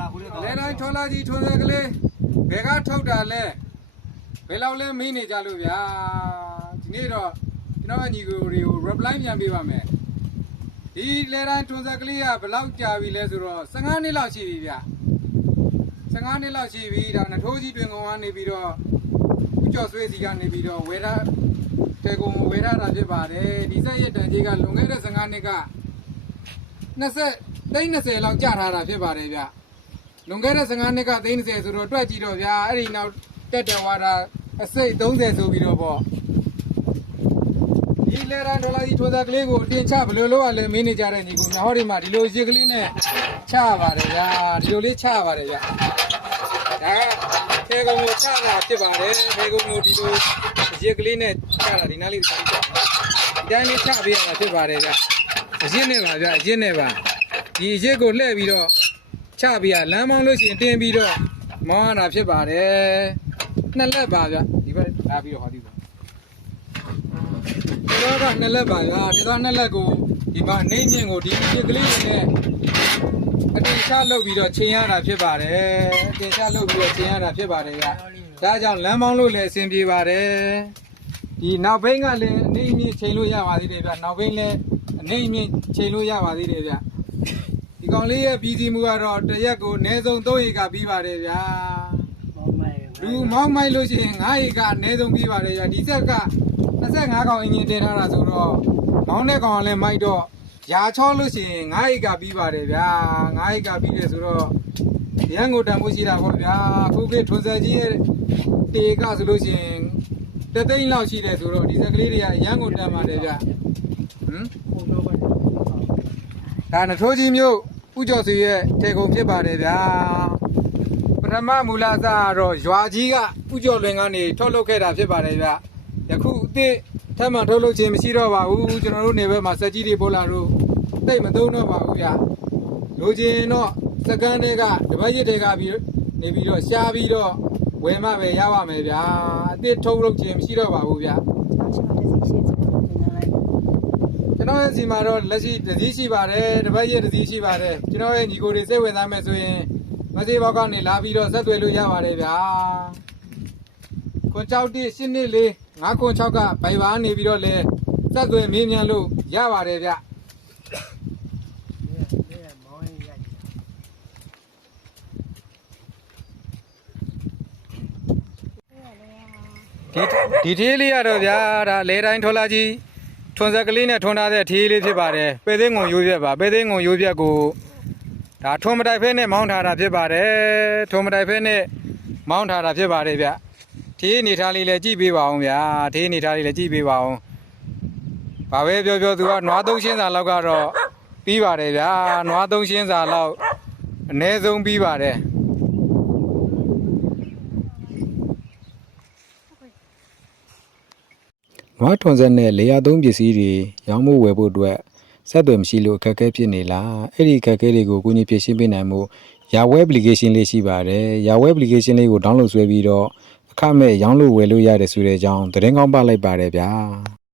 လဲတိုင်းထော်လာကြီးထွန်းစက်ကလေးဘယ်ကထုတ်တာလဲဘယ်လောက်လဲမင်းနေကြလို့ဗျာဒီနေ့တော့ကျွန်တော်ညီကိုတွေကို reply ပြန်ပေးပါမယ်ဒီလဲတိုင်းထွန်းစက်ကလေးကဘယ်လောက်ကြာပြီလဲဆိုတော့15နှစ်လောက်ရှိပြီဗျ15နှစ်လောက်ရှိပြီဒါနထိုးကြီးတွင်ကုန်းကနေပြီးတော့ဦးကျော်ဆွေးစီကနေပြီးတော့ဝယ်ထားတေကုံဝယ်ထားတာဖြစ်ပါတယ်ဒီဆက်ရက်တန်ကြီးကလွန်ခဲ့တဲ့15နှစ်က20လောက်ကြာထားတာဖြစ်ပါတယ်ဗျလွန်ခဲ့တဲ့15နှစ်က30ဆိုတော့တွက်ကြည့်တော့ဗျာအဲ့ဒီနောက်တက်တယ်ဝါတာအစိတ်30ဆိုပြီးတော့ပေါ့ဒီလေရန်ဒေါ်လာကြီးထွန်းစားကလေးကိုအတင်ချဘယ်လိုလုပ်ရလဲမင်းနေကြတဲ့ညီကိုဟောဒီမှာဒီလိုရေကလေးနဲ့ချပါတယ်ဗျာဒီလိုလေးချပါတယ်ဗျာဒါထေကုံကိုချတာဖြစ်ပါတယ်ထေကုံကိုဒီလိုရေကလေးနဲ့ချတာဒီနားလေးဒီတိုင်းလေးချပေးရတာဖြစ်ပါတယ်ဗျာအရင်နဲ့ပါဗျာအရင်နဲ့ပါဒီအရက်ကိုလှည့်ပြီးတော့ချပြီးလမ်းမောင်းလို့ရှိရင်တင်ပြီးတော့မောင်းရတာဖြစ်ပါတယ်နှစ်လက်ပါဗျဒီဘက်လာပြီးတော့ဟောဒီပါတော့ကနှစ်လက်ပါဗျဒီတော့နှစ်လက်ကိုဒီမှာနေမြင့်ကိုဒီအရက်ကလေးနဲ့အတင်ချလုပ်ပြီးတော့ချိန်ရတာဖြစ်ပါတယ်အတင်ချလုပ်ပြီးတော့ချိန်ရတာဖြစ်ပါတယ်ဗျဒါကြောင့်လမ်းမောင်းလို့လည်းအဆင်ပြေပါတယ်ဒီနောက်ဘိန်းကလည်းအနေမြင့်ချိန်လို့ရပါသေးတယ်ဗျနောက်ဘိန်းလည်းအနေမြင့်ချိန်လို့ရပါသေးတယ်ဗျဒီကောင်လေးရဲ့ပြည်စီမှုကတော့တရက်ကိုအနည်းဆုံး3ရေကပြီးပါတယ်ဗျာလူမောင်းမိုက်လို့ရှိရင်9ရေကအနည်းဆုံးပြီးပါတယ်ဗျာဒီဆက်က25ကောင်အင်ဂျင်တင်ထားတာဆိုတော့မောင်းတဲ့ကောင်ကလည်းမိုက်တော့ရာချောလို့ရှိရင်9ရေကပြီးပါတယ်ဗျာ9ရေကပြီးတယ်ဆိုတော့ရန်ကိုတန်ဖို့ရှိတာပေါ့ဗျာခုခေတ်ထွန်ဆက်ကြီးရဲ့တေကဆိုလို့ရှိရင်တသိန်းလောက်ရှိတယ်ဆိုတော့ဒီဆက်ကလေးတွေကရန်ကိုတန်ပါတယ်ဗျာဒါနထိုးကြီးမျိုးဥကျော်စီရဲ့ထေကုံဖြစ်ပါတယ်ဗျာပထမမူလအစကတော့ရွာကြီးကဥကျော်လွင်ကနေထုတ်လုပ်ခဲ့တာဖြစ်ပါတယ်ဗျယခုအစ်ထပ်မံထုတ်လုပ်ခြင်းမရှိတော့ပါဘူးကျွန်တော်တို့နေဘက်မှာစက်ကြီးတွေပို့လာတော့သိမသုံးတော့ပါဘူးဗျလိုချင်တော့စကန်တွေကတပတ်ရစ်တွေကပြီးနေပြီးတော့ရှားပြီးတော့ဝယ်မှပဲရပါမယ်ဗျာအစ်ထုတ်လုပ်ခြင်းမရှိတော့ပါဘူးဗျကျွန်တော်ရဲ့စီမှာတော့လက်ရှိတစည်းရှိပါတယ်တပတ်ရက်တစည်းရှိပါတယ်ကျွန်တော်ရဲ့ညီကိုတွေစိတ်ဝင်စားမယ်ဆိုရင်မစေးဘောက်ကနေလာပြီးတော့ဆက်သွယ်လို့ရပါတယ်ဗျာခွန်6တိ8နှစ်လေး9ခွန်6ကဘိုင်ဘာနေပြီးတော့လဲဆက်သွယ်မေးမြန်းလို့ရပါတယ်ဗျဒီသေးလေးရတော့ဗျာဒါလဲတိုင်းထော်လာကြီးထွန်ဆက်ကလေးနဲ့ထွန်ထားတဲ့ထေးလေးဖြစ်ပါတယ်ပဲသိန်းငုံရိုးပြက်ပါပဲသိန်းငုံရိုးပြက်ကိုဒါထွန်မတိုက်ဖဲနဲ့မောင်းထားတာဖြစ်ပါတယ်ထွန်မတိုက်ဖဲနဲ့မောင်းထားတာဖြစ်ပါတယ်ဗျထေးအနေထားလေးလည်းကြည့်ပေးပါအောင်ဗျာထေးအနေထားလေးလည်းကြည့်ပေးပါအောင်ဘာပဲပြောပြောသူကနွားသုံးရှင်းစာလောက်ကတော့ပြီးပါတယ်ဗျာနွားသုံးရှင်းစာလောက်အနည်းဆုံးပြီးပါတယ်နွားထွန်ဆက်နဲ့လေယာသုံးပစ္စည်းတွေရောင်းဖို့ဝယ်ဖို့အတွက်ဆက်သွယ်မရှိလို့အခက်အခဲဖြစ်နေလားအဲ့ဒီအခက်အခဲတွေကိုကိုကြီးဖြည့်ရှင်းပေးနိုင်မှုယာဝဲ application လေးရှိပါတယ်ယာဝဲ application လေးကို download ဆွဲပြီးတော့အခမဲ့ရောင်းလို့ဝယ်လို့ရတယ်ဆိုတဲ့အကြောင်းသတင်းကောင်းပါလိုက်ပါတယ်ဗျာ